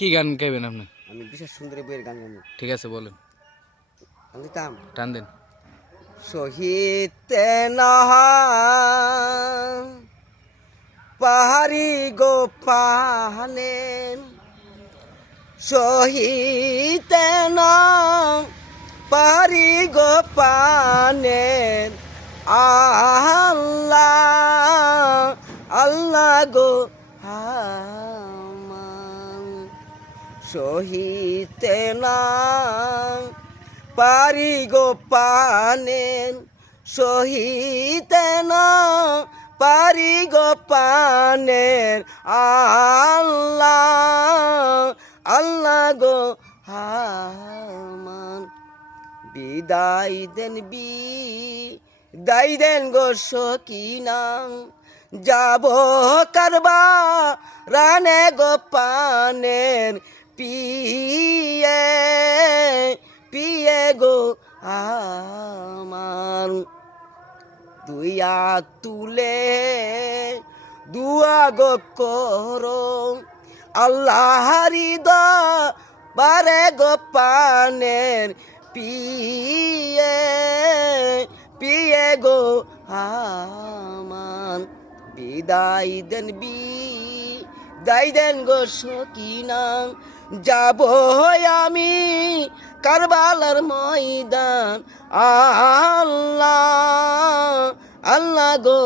কি গান গাইবেন আপনি? আমি বিশেষ সুন্দরী বইয়ের গান গাবো। ঠিক আছে বলেন, আমি দিতাম টান দেন। সহিতে নহা পাহাড়ি গো পাহানে সহিতে ন পাহাড়ি গো পানে আল্লাহ আল্লাহ গো হামান সহিতে না পারি গো পানেন সহিতে না পারি গো পানের আল্লাহ আল্লাহ গো হামান বিদায় দেন বিদায় দেন গো সকিনা যাব কারবা রানে গো পানের পিয়ে পিয়ে গো আমার দুইয়া তুলে দুয়া গো করো আল্লাহরি বারে গো পানের পিয়ে পিয়ে গো আমার বিদায় দেন বিদায় দেন গো সকিনা যাব আমি কারবালার ময়দান আল্লাহ আল্লাহ গো